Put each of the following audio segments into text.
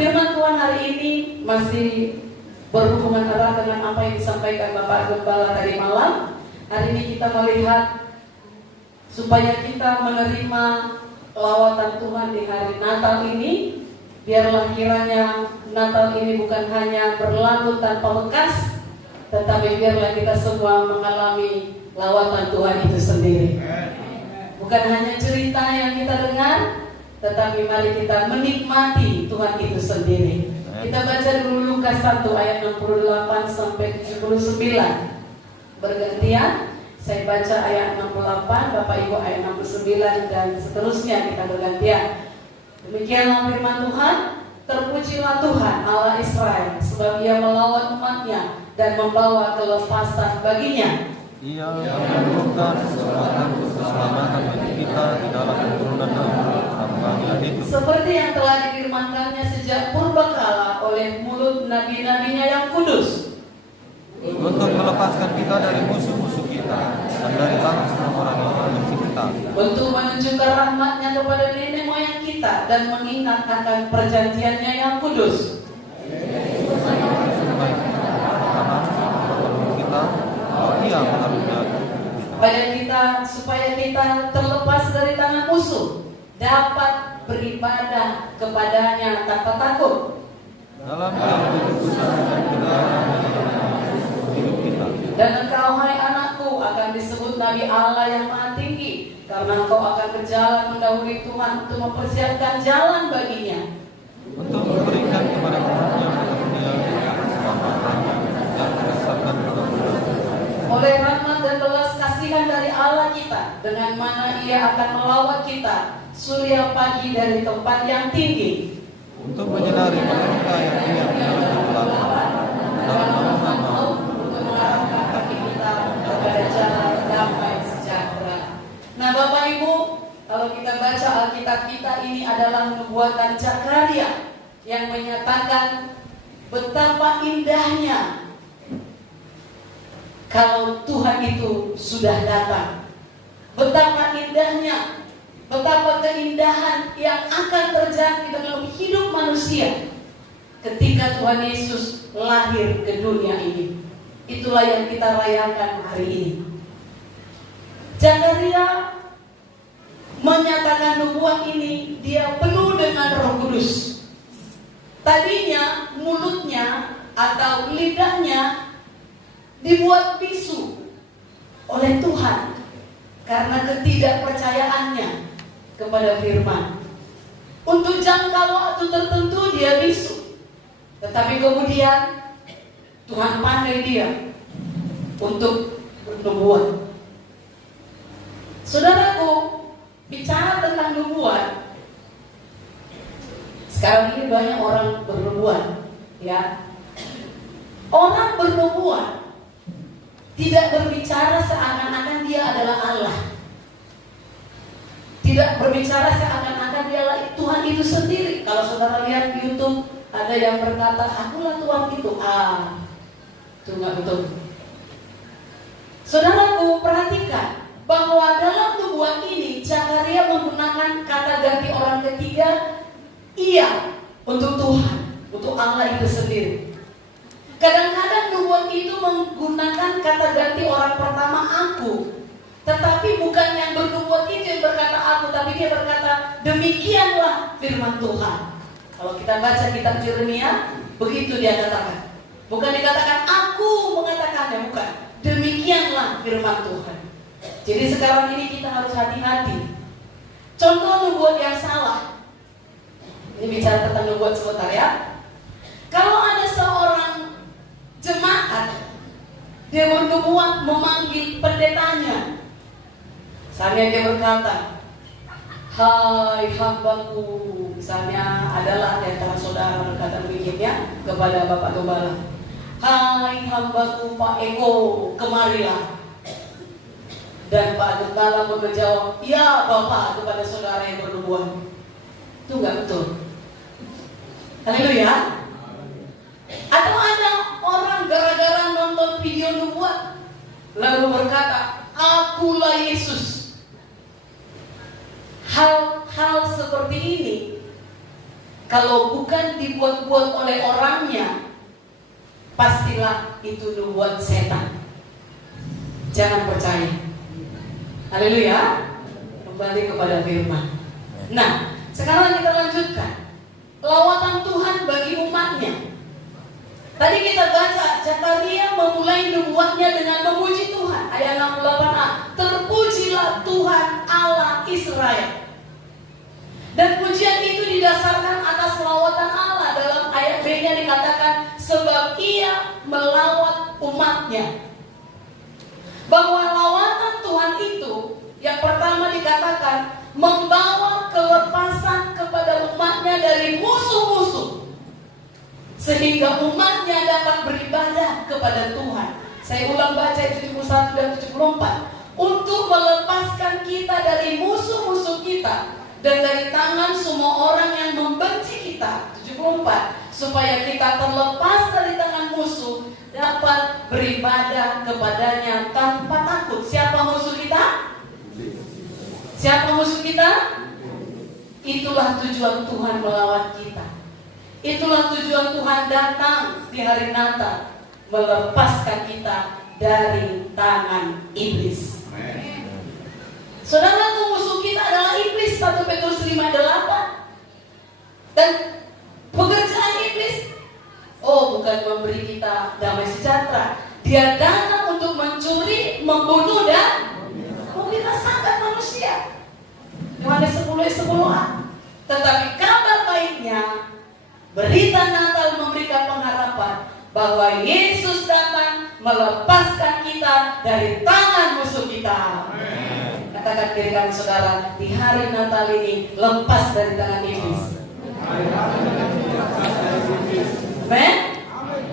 firman Tuhan hari ini masih berhubungan erat dengan apa yang disampaikan Bapak Gembala tadi malam. Hari ini kita melihat supaya kita menerima lawatan Tuhan di hari Natal ini. Biarlah kiranya Natal ini bukan hanya berlalu tanpa bekas, tetapi biarlah kita semua mengalami lawatan Tuhan itu sendiri. Bukan hanya cerita yang kita dengar, tetapi mari kita menikmati Tuhan itu sendiri. Kita baca dulu Lukas 1 ayat 68 sampai 79. Bergantian, saya baca ayat 68, Bapak Ibu ayat 69 dan seterusnya kita bergantian. Demikianlah firman Tuhan. Terpujilah Tuhan Allah Israel, sebab Ia melawat umatnya dan membawa kelepasan baginya. Ia menurunkan keselamatan bagi kita di dalam keturunan hamba-Nya itu. Seperti yang telah difirmankannya sejak purbakala oleh mulut nabi-nabinya yang kudus, untuk melepaskan kita dari musuh-musuh kita dan dari tangan orang yang membenci kita, untuk menunjukkan rahmat-Nya kepada nenek moyang kita dan mengingat akan perjanjian-Nya yang kudus, supaya kita terlepas dari tangan musuh, dapat beribadah kepadanya tanpa takut. Dalam Dan engkau, hai anakku, akan disebut Nabi Allah yang Maha Tinggi, karena engkau akan berjalan mendahului Tuhan untuk mempersiapkan jalan baginya, untuk memberikan kepada umatnya dunia keselamatan yang berdasarkan kebenaran. oleh rahmat dan belas kasihan dari Allah kita, dengan mana Ia akan melawat kita surya pagi dari tempat yang tinggi, untuk menyinari mereka yang diam di dalam kegelapan dalam nama untuk mengarahkan kaki kita kepada jalan damai sejahtera. Nah Bapak Ibu, kalau kita baca Alkitab kita, ini adalah nubuatan Zakaria yang menyatakan betapa indahnya kalau Tuhan itu sudah datang. Betapa indahnya, betapa keindahan yang akan terjadi dalam hidup manusia ketika Tuhan Yesus lahir ke dunia ini. Itulah yang kita rayakan hari ini. Zakaria menyatakan nubuat ini, dia penuh dengan Roh Kudus. Tadinya mulutnya atau lidahnya dibuat bisu oleh Tuhan karena ketidakpercayaannya kepada firman. Untuk jangka waktu tertentu dia bisu, tetapi kemudian Tuhan pandai dia untuk bernubuat. Saudaraku, bicara tentang nubuat, sekarang ini banyak orang bernubuat, ya. Orang bernubuat tidak berbicara seakan-akan dia adalah Allah. Tidak berbicara seakan-akan dia adalah Tuhan itu sendiri. Kalau saudara lihat di YouTube, ada yang berkata, akulah Tuhan itu. Itu nggak betul. Saudaraku, perhatikan bahwa dalam nubuat ini Zakaria menggunakan kata ganti orang ketiga, ia, untuk Tuhan, untuk Allah itu sendiri. Kadang-kadang nubuat itu menggunakan kata ganti orang pertama, aku. Tetapi bukan yang bernubuat itu yang berkata aku, tapi dia berkata demikianlah firman Tuhan. Kalau kita baca kitab Yeremia, begitu dia katakan. Bukan dikatakan aku mengatakannya, bukan. Demikianlah firman Tuhan. Jadi sekarang ini kita harus hati-hati. Contoh nubuat yang salah. Ini bicara tentang nubuat sebentar ya. Kalau ada seorang jemaat, dia bernubuat memanggil pendetanya. Misalnya dia berkata, hai hambaku, misalnya adalah di antara saudara berkata begini kepada Bapak Gembala, hai hambaku Pak Eko, kemarilah. Dan Pak Gembala menjawab, ya Bapak, kepada saudara yang bernubuat. Itu enggak betul. Haleluya. Atau ada orang gara-gara nonton video nubuat lalu berkata, akulah Yesus. Hal-hal seperti ini Kalau bukan dibuat-buat oleh orangnya, pastilah itu dibuat setan. Jangan percaya. Haleluya. Kembali kepada firman. Nah, sekarang kita lanjutkan lawatan Tuhan bagi umatnya. Tadi kita baca Zakaria memulai nubuatnya dengan memuji Tuhan. Ayat 68a. Terpujilah Tuhan Allah Israel. Dan pujian itu didasarkan atas lawatan Allah. Dalam ayat B-nya dikatakan sebab ia melawat umatnya. Bahwa lawatan Tuhan itu yang pertama dikatakan membawa kelepasan kepada umatnya dari musuh-musuh, sehingga umatnya dapat beribadah kepada Tuhan. Saya ulang baca 71 dan 74. Untuk melepaskan kita dari musuh-musuh kita dan dari tangan semua orang yang membenci kita. 74. Supaya kita terlepas dari tangan musuh, dapat beribadah kepadanya tanpa takut. Siapa musuh kita? Siapa musuh kita? Itulah tujuan Tuhan melawat kita. Itulah tujuan Tuhan datang di hari Natal, melepaskan kita dari tangan iblis. Saudara, musuh kita adalah iblis. 1 Petrus 5:8. Dan pekerjaan iblis, bukan memberi kita damai sejahtera. Dia datang untuk mencuri, membunuh dan membinasakan manusia. Yohanes 10:10a. Tetapi kabar baiknya, berita Natal memberikan pengharapan bahwa Yesus datang melepaskan kita dari tangan musuh kita. Katakan kiri kanan saudara, di hari Natal ini lepas dari tangan iblis. Amen.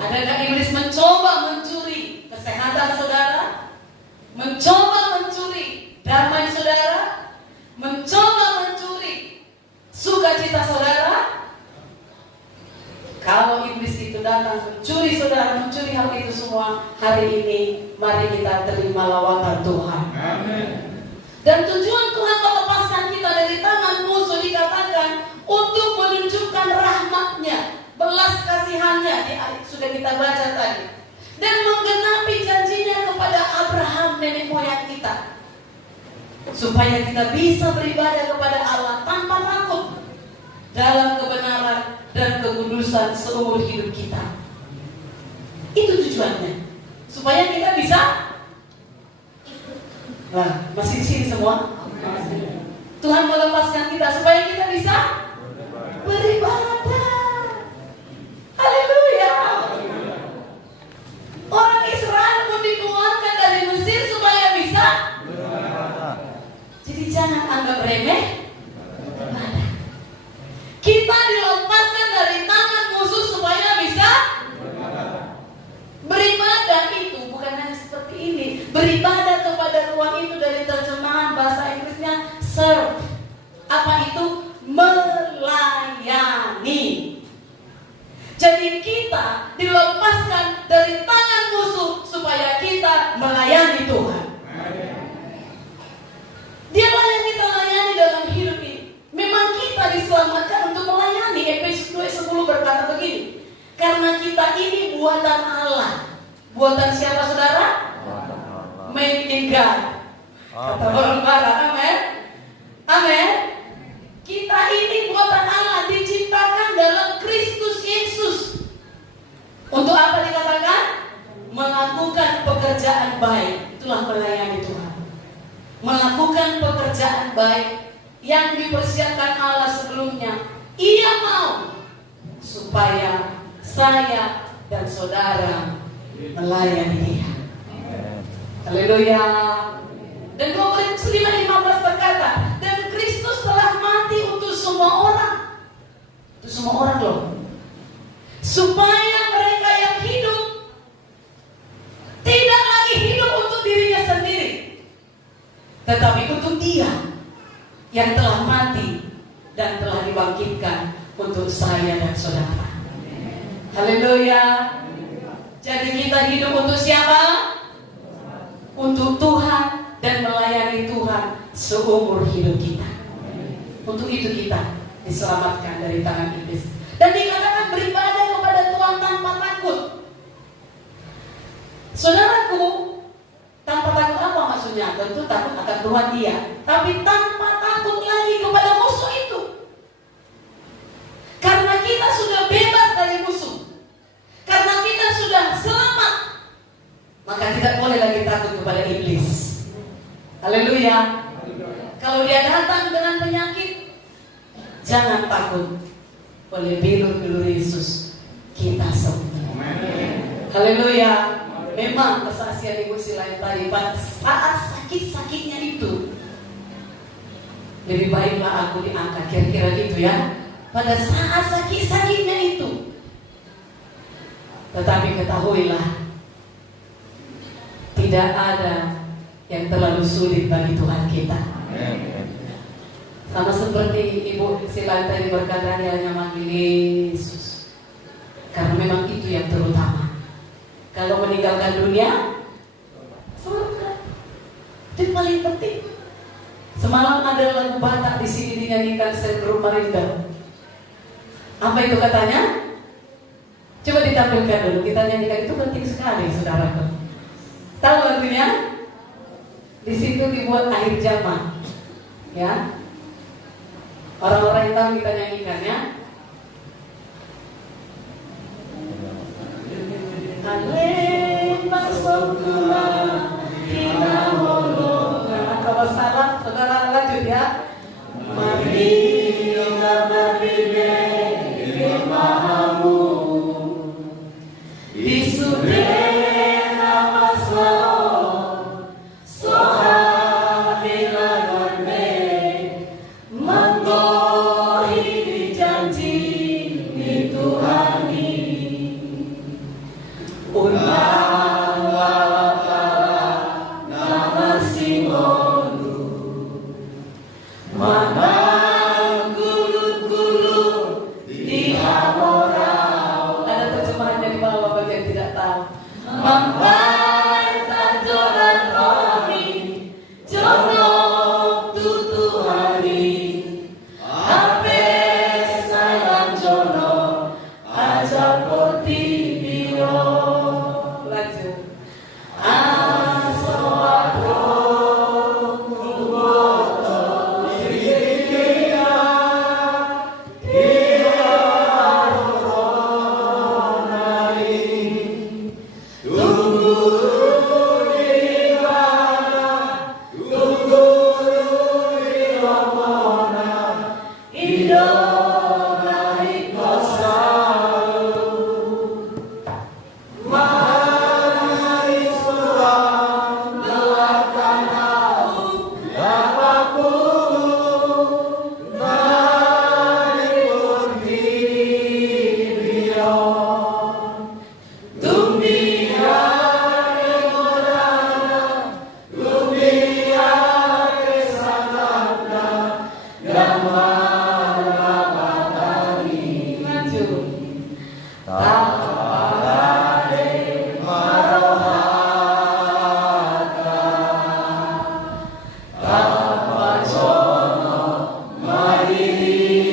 Adakah iblis mencoba mencuri kesehatan saudara? Mencoba mencuri damai saudara? Mencoba mencuri sukacita saudara? Kalau iblis itu datang mencuri saudara, mencuri hal itu semua, hari ini mari kita terima lawatan Tuhan. Amen. Dan tujuan Tuhan melepaskan kita dari tangan musuh dikatakan untuk menunjukkan rahmat-Nya, belas kasihan-Nya, sudah kita baca tadi, dan menggenapi janjinya kepada Abraham nenek moyang kita, supaya kita bisa beribadah kepada Allah tanpa takut, dalam kebenaran dan kekudusan seumur hidup kita. Itu tujuannya, supaya kita bisa. Nah, masih di sini semua? Tuhan melepaskan kita supaya kita bisa beribadah. Haleluya. Orang Israel pun dikeluarkan dari Mesir supaya bisa beribadah. Jadi jangan anggap remeh ibadah. Kita dilepaskan dari tangan musuh supaya bisa beribadah. Itu bukan hanya seperti ini. Beribadah kepada ruang itu dari terjemahan bahasa Inggrisnya serve. Apa itu? Melayani. Jadi kita dilepaskan dari tangan musuh supaya kita melayani Tuhan. Dialah yang kita layani dalam hidup ini. Memang kita diselamatkan untuk melayani. Efesus 2:10 berkata begini, karena kita ini buatan Allah. Buatan siapa saudara? Made in God. Kata orang Barat, amin. Amin. Kita ini buatan Allah, diciptakan dalam Kristus Yesus. Untuk apa dikatakan? Melakukan pekerjaan baik. Itulah melayani Tuhan. Melakukan pekerjaan baik yang dipersiapkan Allah sebelumnya. Ia mau supaya saya dan saudara melayani Dia. Haleluya. Dan Korintus 5:15 berkata, dan Kristus telah mati untuk semua orang. Untuk semua orang loh. Supaya mereka yang hidup tidak lagi hidup untuk dirinya sendiri, tetapi untuk Dia yang telah mati dan telah dibangkitkan untuk saya dan saudara. Haleluya. Jadi kita hidup untuk siapa? Untuk Tuhan dan melayani Tuhan seumur hidup kita. Untuk itu kita diselamatkan dari tangan iblis. Dan dikatakan beribadah kepada Tuhan tanpa takut. Saudaraku, tanpa takut apa maksudnya? Tentu takut akan Tuhan iya, tapi tanpa takut lagi kepada musuh itu. Karena kita sudah bebas dari musuh, karena kita sudah selamat, maka tidak boleh lagi takut kepada iblis. Haleluya. Kalau dia datang dengan penyakit, jangan takut. Oleh bilur-bilur Yesus kita sembuh. Haleluya. Memang kesaksian Ibu Sila yang tadi, pada saat sakit-sakitnya itu, lebih baiklah aku diangkat, kira-kira gitu ya. Pada saat sakit-sakitnya itu. Tetapi ketahuilah, tidak ada yang terlalu sulit bagi Tuhan kita. Sama seperti Ibu Sila tadi berkata, dia hanya manggil Yesus, karena memang itu yang terutama. Kalau meninggalkan dunia, surga itu paling penting. Semalam ada lagu Batak di sini dinyanyikan Sendro Marinda. Apa itu katanya? Coba ditampilkan dulu, kita nyanyikan, itu penting sekali, saudaraku. Tahu lagunya? Di situ dibuat akhir zaman, ya. Orang-orang yang tahu kita nyanyikan ya. Ale masukuna kita molongan. Kalau salah, saudara lanjut ya. Marilah berbile mahamu disude nama selalu sohabila gorbe menggohi dijanji di Tuhani ulang lalapala nama singonu manang guru-guru di hamorau. Ada terjemahannya di bawah bagi yang tidak tahu. Mampai tajoran romi jono tutu hari ape sayang jono aja poti biro. Lanjut. Asoatro kuboto diriya dia aronai tunggu diribana tunggu diromona idolai kosalu mari surah doakan aku dapaku mari purbibion tumbia kemurana tumbia kesanatna gambar lapatani maju Taparade marohaka tapajono maririta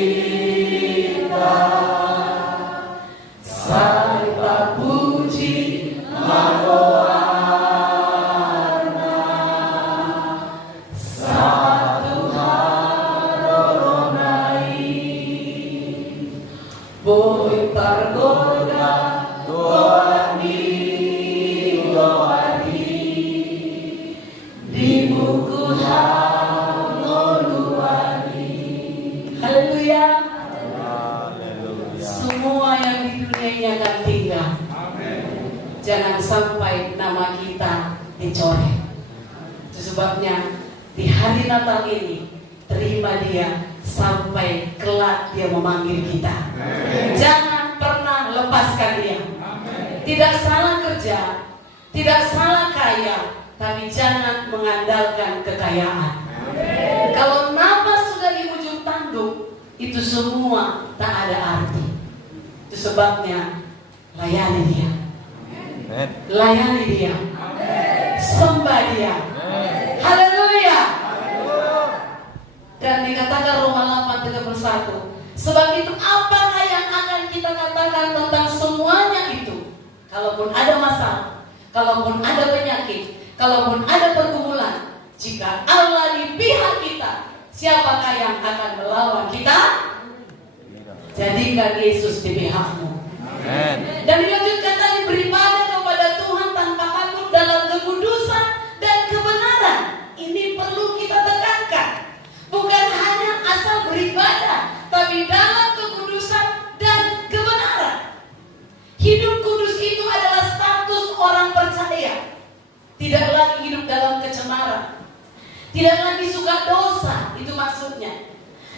sarta puji maroana satu haroronai boitar goda doani di buku hamoluani. Haleluya. Semua yang di dunia ini akan tinggal. Jangan sampai nama kita dicoret. Itu sebabnya di hari Natal ini terima dia sampai kelak dia memanggil kita. Jangan pernah lepaskan dia. Tidak salah kerja, tidak salah kaya, tapi jangan mengandalkan kekayaan. Kalau nafas sudah di ujung tanduk, itu semua tak ada arti. Itu sebabnya layani dia. Layani dia. Sembah dia. Haleluya. Dan dikatakan Roma 8:31, Sebab itu apakah yang akan kita katakan tentang semuanya itu? Kalaupun ada masalah, kalaupun ada penyakit, kalaupun ada pergumulan, jika Allah di pihak kita, siapakah yang akan melawan kita? Jadikan Yesus di pihakmu. Amen. Dan dilanjutkan tadi, beribadah kepada Tuhan tanpa takut dalam kekudusan dan kebenaran. Ini perlu kita tekankan. Bukan hanya asal beribadah, tapi dalam kekudusan dan kebenaran. Hidup kudus itu adalah status orang percaya. Tidak lagi hidup dalam kecemaran, tidak lagi suka dosa, itu maksudnya.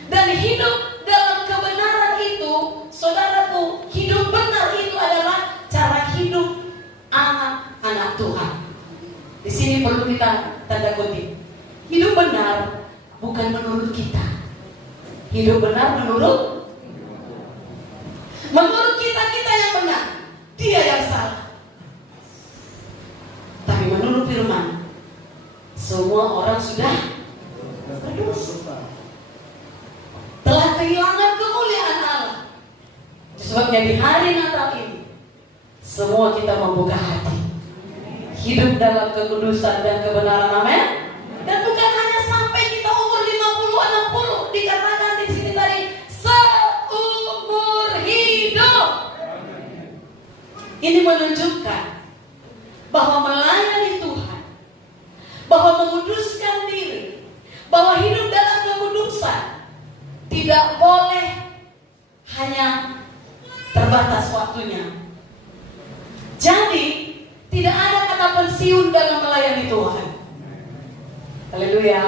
Dan hidup dalam kebenaran itu, saudaraku, hidup benar itu adalah cara hidup anak-anak Tuhan. Di sini perlu kita tanda kutip. Hidup benar bukan menurut kita. Hidup benar menurut kita yang benar, dia yang salah. Tapi menurut firman, semua orang sudah berdosa, telah kehilangan kemuliaan Allah. Sebabnya di hari Natal ini, semua kita membuka hati, hidup dalam kekudusan dan kebenaran. Amin. Dan bukan hanya sampai kita umur 50, 60, dikatakan di sini tadi seumur hidup. Ini menunjukkan bahwa melayani Tuhan, bahwa menguduskan diri, bahwa hidup dalam kekudusan tidak boleh hanya terbatas waktunya. Jadi tidak ada kata pensiun dalam melayani Tuhan. Haleluya.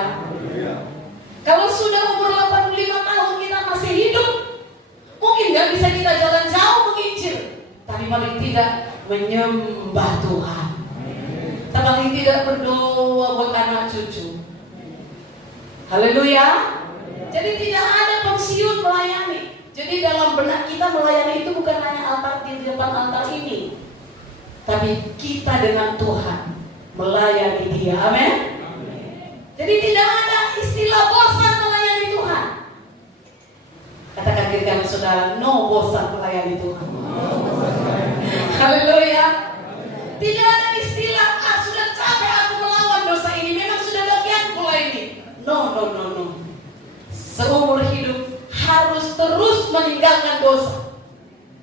Kalau sudah umur 85 tahun kita masih hidup, mungkin gak bisa kita jalan jauh menginjil, tapi paling tidak menyembah Tuhan, paling tidak berdoa buat anak cucu. Haleluya. Jadi tidak ada pensiun melayani. Jadi dalam benak kita melayani itu bukan hanya altar di depan altar ini, tapi kita dengan Tuhan melayani Dia. Amin. Jadi tidak ada istilah bosan melayani Tuhan. Katakan diri kamu saudara, no bosan melayani Tuhan. Haleluya. Tidak ada istilah, sudah capek aku melawan dosa ini, memang sudah bagianku lah ini. No. Seumur hidup harus terus meninggalkan dosa.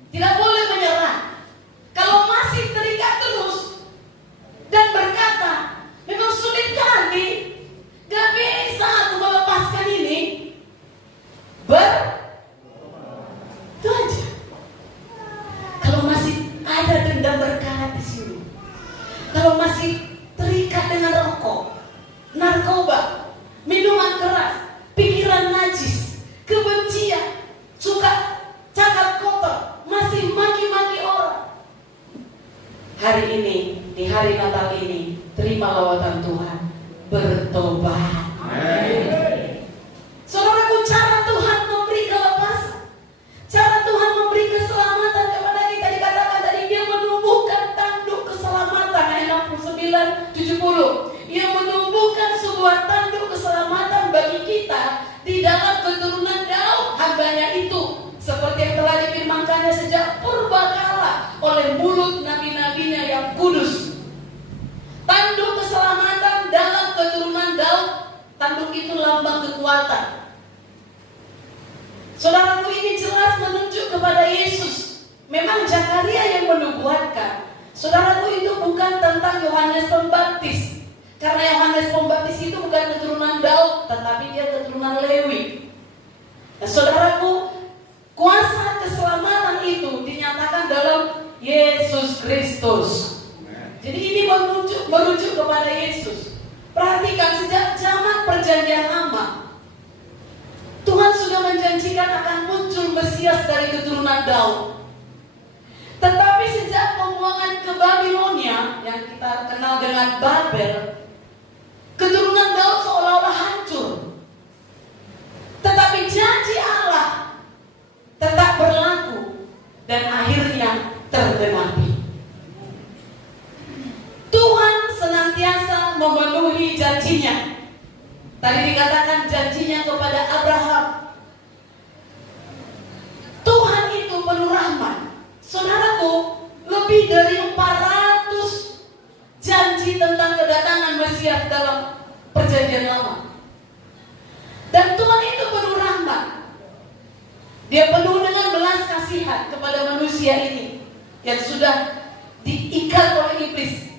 Tidak boleh menyerah. Kalau masih terikat terus dan berkata, memang sulit kali, gak bisa aku melepaskan ini, itu aja. Kalau masih ada dendam berkarat di sini, kalau masih terikat dengan rokok, narkoba, minuman keras, pikiran najis, kebencian, suka cakap kotor, masih maki-maki orang, hari ini, di hari Natal ini, terima lawatan Tuhan, bertobat. Saudaraku, cara Tuhan memberi kelepasan, cara Tuhan memberi keselamatan kepada kita, dikatakan tadi Dia menumbuhkan tanduk keselamatan, ayat 69-70. Ia menumbuhkan sebuah tanduk keselamatan bagi kita di dalam keturunan Daud, hambanya itu, seperti yang telah difirmankannya sejak purbakala oleh mulut nabi-nabinya yang kudus. Tanduk keselamatan dalam keturunan Daud, tanduk itu lambang kekuatan. Saudaraku, ini jelas menunjuk kepada Yesus. Memang Zakaria yang menubuatkan. Saudaraku, itu bukan tentang Yohanes Pembaptis, karena Yohanes Pembaptis itu bukan keturunan Daud, tetapi dia keturunan Lewi. Nah, saudaraku, kuasa keselamatan itu dinyatakan dalam Yesus Kristus. Jadi ini merujuk kepada Yesus. Perhatikan, sejak zaman perjanjian lama, Tuhan sudah menjanjikan akan muncul Mesias dari keturunan Daud. Tetapi sejak pembuangan ke Babilonia, yang kita kenal dengan Babel, keturunan Daud seolah-olah hancur. Tetapi janji Allah tetap berlaku dan akhirnya tergenapi. Tuhan senantiasa memenuhi janjinya. Tadi dikatakan janjinya kepada Abraham. penuh rahmat. Saudaraku, lebih dari 400 janji tentang kedatangan Mesias dalam Perjanjian Lama. Dan Tuhan itu penuh rahmat. Dia penuh dengan belas kasihan kepada manusia ini yang sudah diikat oleh iblis.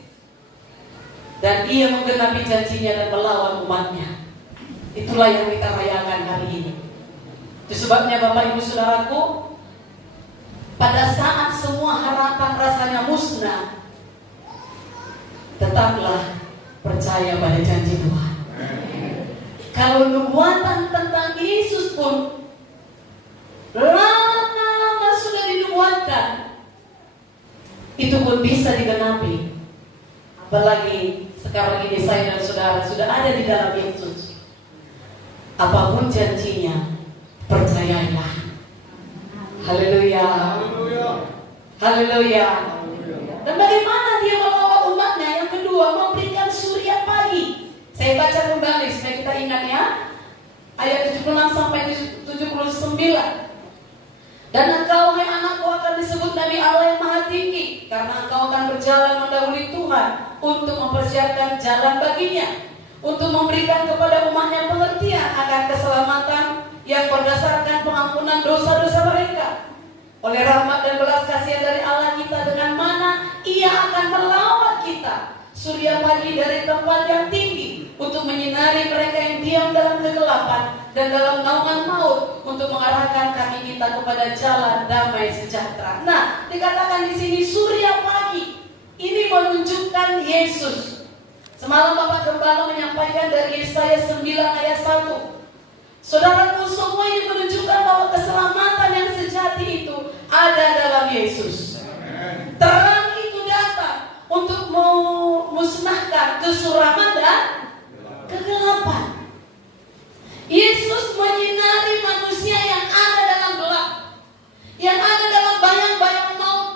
Dan Dia menggenapi janjinya dan melawan umatnya. Itulah yang kita rayakan hari ini. Itu sebabnya Bapak Ibu Saudaraku, pada saat semua harapan rasanya musnah, tetaplah percaya pada janji Tuhan. Kalau nubuatan tentang Yesus pun lama sudah dinubuatkan, itu pun bisa digenapi. Apalagi sekarang ini saya dan saudara sudah ada di dalam Yesus. Apapun janjinya, percayailah. Haleluya. Haleluya. Dan bagaimana Dia melawat umatnya? Yang kedua, memberikan surya pagi. Saya baca kembali supaya kita ingat ya. Ayat 76 sampai 79. Dan engkau, hai anakku, akan disebut Nabi Allah yang Maha Tinggi, karena engkau akan berjalan mendahului Tuhan untuk mempersiapkan jalan baginya, untuk memberikan kepada umatnya pengertian akan keselamatan yang berdasarkan pengampunan dosa-dosa mereka. Oleh rahmat dan belas kasihan dari Allah kita, dengan mana Ia akan melawat kita surya pagi dari tempat yang tinggi, untuk menyinari mereka yang diam dalam kegelapan dan dalam naungan maut, untuk mengarahkan kaki kita kepada jalan damai sejahtera. Nah, dikatakan di sini surya pagi. Ini menunjukkan Yesus. Semalam Bapak Gembala menyampaikan dari Yesaya 9 ayat 1. Saudaraku, semua ini menunjukkan bahwa keselamatan yang sejati itu ada dalam Yesus. Terang itu datang untuk memusnahkan kesuraman dan kegelapan. Yesus menyinari manusia yang ada dalam gelap, yang ada dalam bayang-bayang maut,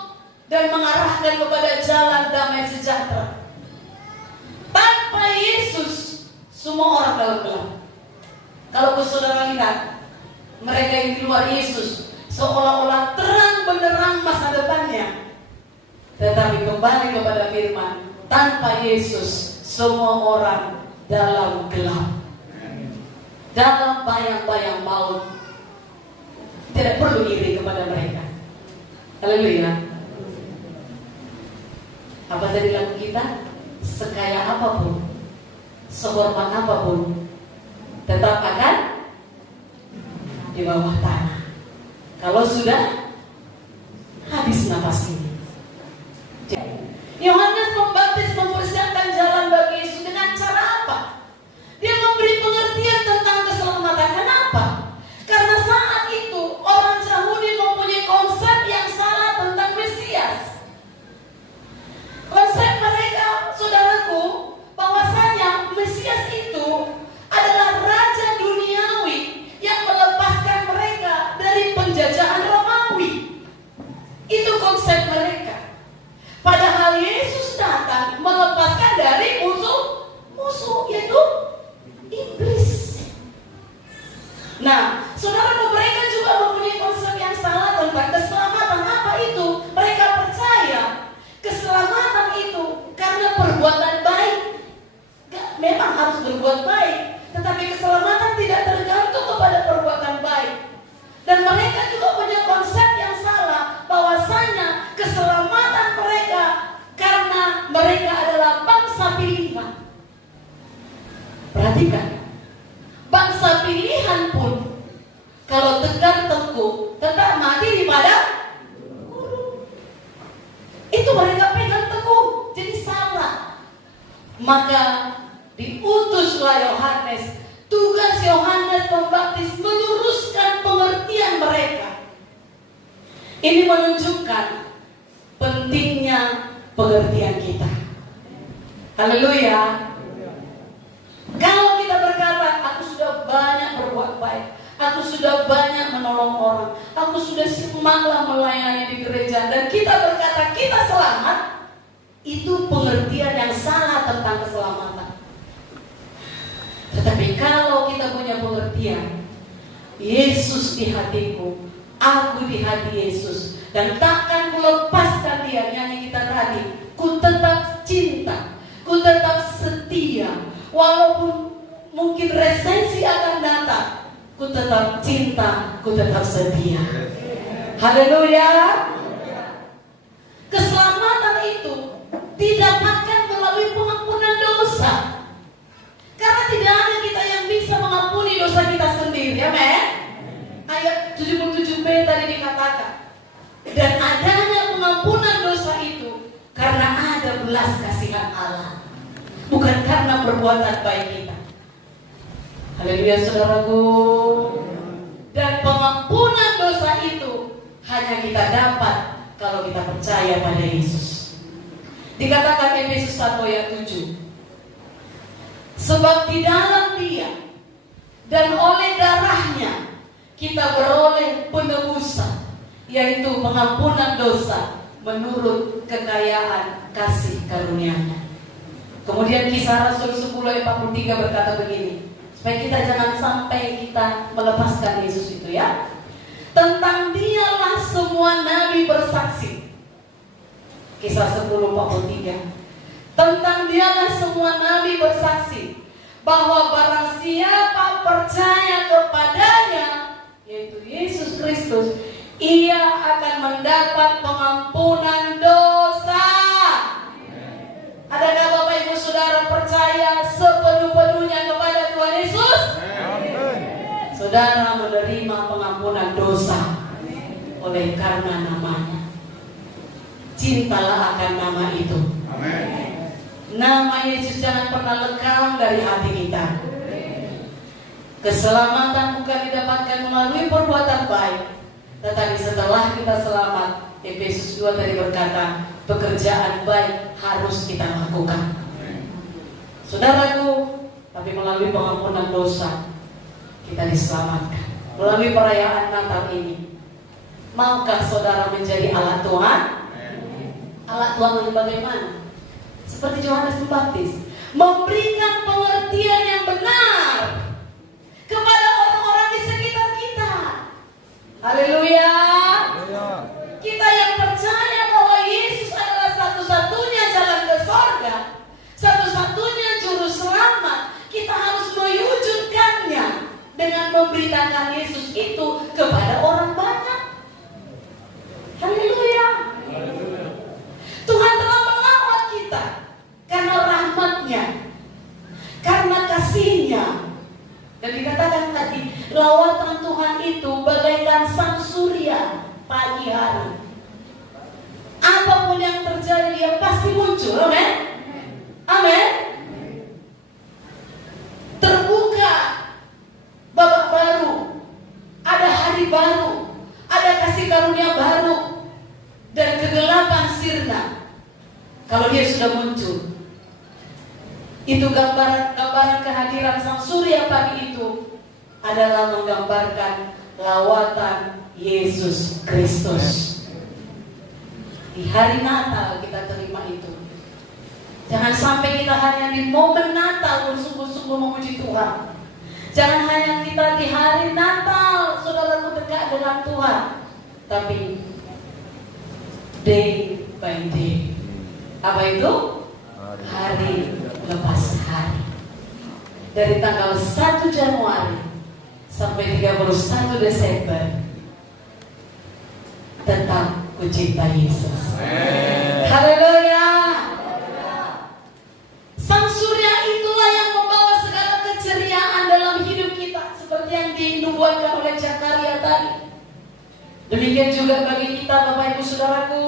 dan mengarahkan kepada jalan damai sejahtera. Tanpa Yesus, semua orang dalam gelap. Kalau saudara lihat, mereka yang di luar Yesus seolah-olah terang benderang masa depannya. Tetapi kembali kepada firman, tanpa Yesus semua orang dalam gelap, dalam bayang-bayang maut. Tidak perlu iri kepada mereka. Haleluya. Apa tadi lagu kita? Sekaya apapun, sehormat apapun, tetap akan di bawah tanah kalau sudah habis napas ini. Yohanes Pembaptis mempersiapkan jalan bagi Yesus dengan cara apa? Dia memberi pengertian tentang keselamatan. Kenapa? Karena saat itu orang Yahudi mempunyai konsep yang salah tentang Mesias. Konsep mereka, saudaraku, bahwasanya Mesias itu adalah raja duniawi yang melepaskan mereka dari penjajahan Romawi. Itu konsep mereka. Padahal Yesus datang melepaskan dari musuh, yaitu iblis. Nah, saudara, mereka juga mempunyai konsep yang salah tentang keselamatan. Apa itu? Mereka percaya keselamatan itu karena perbuatan baik. Memang harus berbuat baik, tetapi keselamatan tidak tergantung kepada perbuatan baik. Dan mereka juga punya konsep yang salah, bahwasanya keselamatan mereka karena mereka adalah bangsa pilihan. Perhatikan, bangsa pilihan pun kalau tegak tengkuk tetap mati di padang gurun. Itu mereka pegang teguh, jadi salah. Maka diutuslah Yohanes. Tugas Yohanes Pembaptis meluruskan pengertian mereka. Ini menunjukkan pentingnya pengertian kita. Haleluya. Kalau kita berkata, aku sudah banyak berbuat baik, aku sudah banyak menolong orang, aku sudah semangatlah melayani di gereja, dan kita berkata kita selamat, itu pengertian yang salah tentang keselamatan. Tetapi kalau kita punya pengertian, Yesus di hatiku, Aku di hati Yesus dan takkan kulepaskan dia. Nyanyi kita tadi, ku tetap cinta, ku tetap setia. Walaupun mungkin resesi akan datang, ku tetap cinta, ku tetap setia. Haleluya. Keselamatan itu didapatkan melalui pengampunan dosa. Karena tidak ada kita yang bisa mengampuni dosa kita sendiri, amen. Ayat 77b tadi dikatakan, dan adanya pengampunan dosa itu karena ada belas kasihan Allah, bukan karena perbuatan baik kita. Haleluya saudaraku. Dan pengampunan dosa itu hanya kita dapat kalau kita percaya pada Yesus. Dikatakan Efesus 1 ayat 7, sebab di dalam Dia dan oleh darahnya kita beroleh penebusan, yaitu pengampunan dosa menurut kekayaan kasih karunia-Nya. Kemudian Kisah Rasul 10 ayat 43 berkata begini, supaya kita jangan sampai kita melepaskan Yesus itu ya. Tentang Dialah semua nabi bersaksi. Kisah 10:43. Tentang Dialah semua nabi bersaksi bahwa barang siapa percaya kepadanya, yaitu Yesus Kristus, ia akan mendapat pengampunan dosa. Adakah Bapak Ibu Saudara percaya sepenuh-penuhnya kepada Tuhan Yesus? Saudara menerima pengampunan dosa oleh karena namanya. Cintalah akan nama itu. Nama Yesus jangan pernah lekang dari hati kita. Keselamatan bukan didapatkan melalui perbuatan baik, tetapi setelah kita selamat, Efesus 2 tadi berkata, pekerjaan baik harus kita lakukan. Saudaraku, tapi melalui pengampunan dosa kita diselamatkan. Melalui perayaan Natal ini, maukah saudara menjadi alat Tuhan? Alat Tuhan itu bagaimana? Seperti Yohanes Pembaptis, memberikan pengertian yang benar kepada orang-orang di sekitar kita. Haleluya. Kita yang percaya bahwa Yesus adalah satu-satunya jalan ke surga, satu-satunya juru selamat, kita harus mewujudkannya dengan memberitakan Yesus itu kepada orang banyak. Haleluya. Tuhan telah melawat kita karena rahmat-Nya, karena kasih-Nya. Dan dikatakan tadi, lawatan Tuhan itu bagaikan sang surya pagi hari. Apapun yang terjadi, dia pasti muncul. Amin. Amin. Terbuka babak baru, ada hari baru, ada kasih karunia baru, dan kegelapan sirna kalau dia sudah muncul. Itu gambaran kehadiran sang surya pagi itu adalah menggambarkan lawatan Yesus Kristus. Di hari Natal kita terima itu. Jangan sampai kita hanya di momen Natal bersungguh-sungguh memuji Tuhan. Jangan hanya kita di hari Natal saudara dekat dengan Tuhan, tapi day by day. Apa itu? Hari lepas hari. Dari tanggal 1 Januari sampai 31 Desember, tetap ku cinta Yesus. Haleluya. Sang surya itulah yang membawa segala keceriaan dalam hidup kita, seperti yang dinubuatkan oleh Zakaria tadi. Demikian juga bagi kita Bapak Ibu Saudaraku,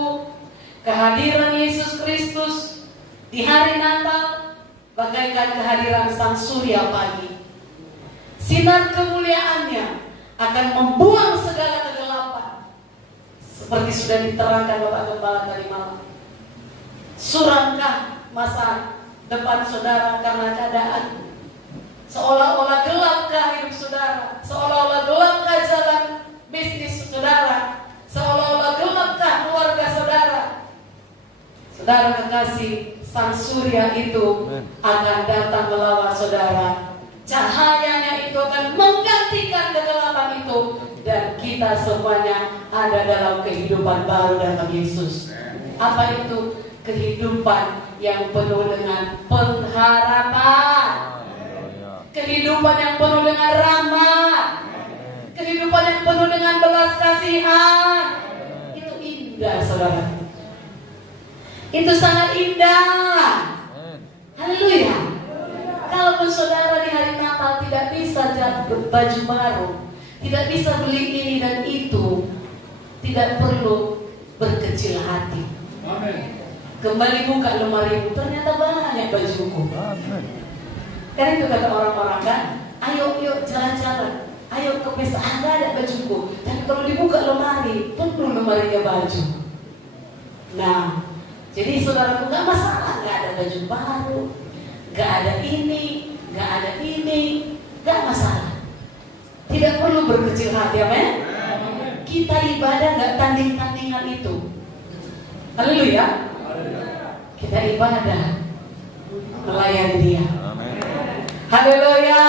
kehadiran Yesus Kristus di hari Natal bagaikan kehadiran sang surya pagi. Sinar kemuliaannya akan membuang segala kegelapan, seperti sudah diterangkan Bapak Gembala tadi malam. Suramkah masa depan saudara karena keadaan? Seolah-olah gelapkah hidup saudara? Seolah-olah gelapkah jalan bisnis saudara? Seolah-olah gelapkah keluarga saudara? Saudara kekasih, sang surya itu akan datang melawat saudara. Cahayanya itu akan menggantikan kegelapan itu, dan kita kita semuanya ada dalam kehidupan baru dalam Yesus. Apa itu? Kehidupan yang penuh dengan pengharapan, kehidupan yang penuh dengan rahmat, kehidupan yang penuh dengan belas kasihan. Itu indah, saudara. Itu sangat indah. Haleluya. Kalaupun saudara di hari Natal tidak bisa baju baru, tidak bisa beli ini dan itu, tidak perlu berkecil hati. Amin. Kembali buka lemari, ternyata banyak bajuku. Karena itu kata orang-orang kan, ayo yuk jalan-jalan, ayo ke pesta, nggak ada bajuku. Tapi kalau dibuka lemari, penuh lemarinya baju. Nah, jadi saudaraku nggak masalah, nggak ada baju baru, nggak ada ini, nggak ada ini, nggak masalah. Tidak perlu berkecil hati, amin. Kita ibadah nggak tanding-tandingan itu. Haleluya. Kita ibadah melayani Dia. Haleluya.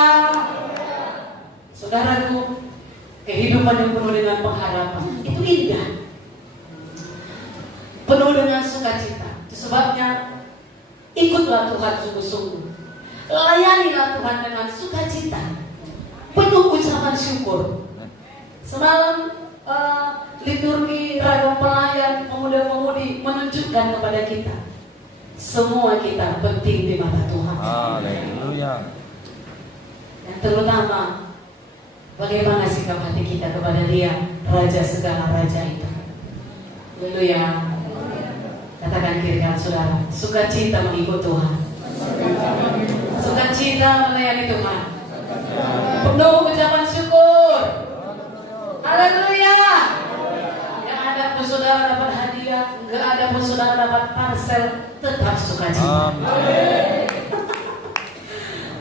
Saudaraku, kehidupan yang penuh dengan pengharapan itu indah, penuh dengan sukacita. Itu sebabnya ikutlah Tuhan sungguh-sungguh, layanilah Tuhan dengan sukacita, penuh ucapan syukur. Semalam liturgi ragam pelayan pemuda-pemudi menunjukkan kepada kita, semua kita penting di mata Tuhan. Haleluya. Dan terutama bagaimana sikap hati kita kepada Dia, Raja segala raja itu. Haleluya. Katakan kiri kanan saudara, sukacita mengikut Tuhan, sukacita melayani Tuhan, penuh ucapan syukur. Haleluya. Yang ada pun saudara dapat hadiah, enggak ada pun saudara dapat parsel, tetap sukacita.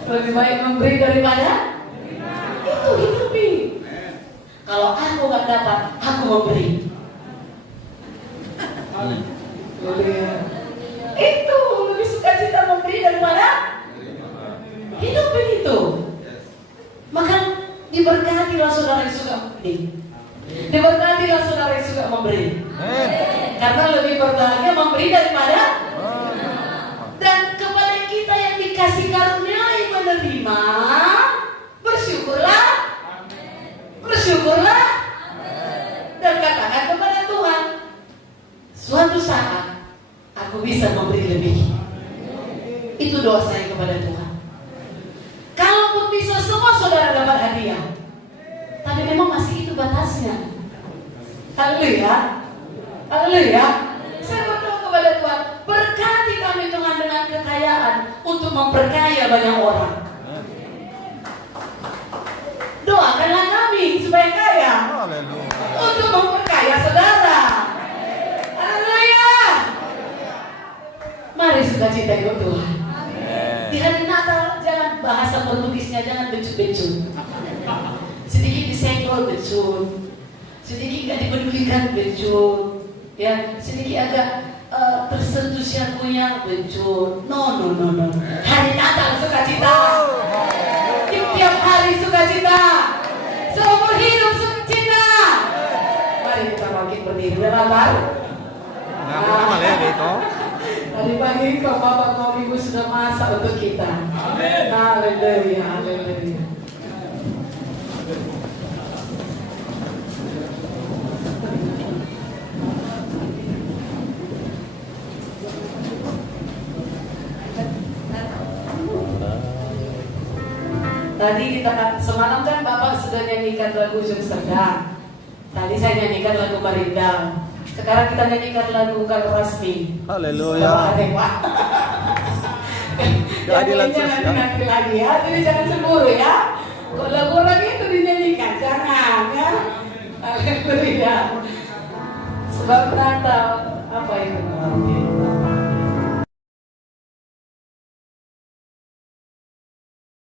Lebih baik memberi daripada itu hidupi. Kalau aku nggak dapat, aku memberi. Itu lebih sukacita memberi daripada hidup begitu. Maka diberkatilah saudara yang suka memberi. Diberkatilah saudara yang suka memberi. Karena lebih berbahagia memberi daripada. Dan kepada kita yang dikasih karunia yang menerima, bersyukurlah. Bersyukurlah. Dan katakan kepada Tuhan, suatu saat aku bisa memberi lebih. Itu doa saya kepada Tuhan. Kalaupun bisa semua saudara dapat hadiah, tapi memang masih itu batasnya. Haleluya. Haleluya. Saya berdoa kepada Tuhan, berkati kami Tuhan dengan kekayaan untuk memperkaya banyak orang. Doakanlah kami supaya kaya, untuk memperkaya saudara. Haleluya. Mari sukacita ikut Tuhan. Di hari Natal jangan bahasa Portugisnya jangan becut-becut. Sedikit disenggol becut, sedikit gak dipedulikan becut, ya sedikit agak tersentuh syarkunya becut. No. Hari Natal sukacita. Tiap hari sukacita. Seumur hidup sukacita. Mari kita bangkit berdiri. Udah lapar? Tadi pagi bapak ibu sudah masak untuk kita. Haleluya, haleluya. Tadi kita semalam kan bapak sudah nyanyikan lagu Ujung Sedang. Tadi saya nyanyikan lagu Marindang. Sekarang kita nyanyikan lagu Kak Rasmi. Haleluya. Keadilan sosial. Nanti lagi ya, jadi jangan cemburu ya. Kok lagu orang ini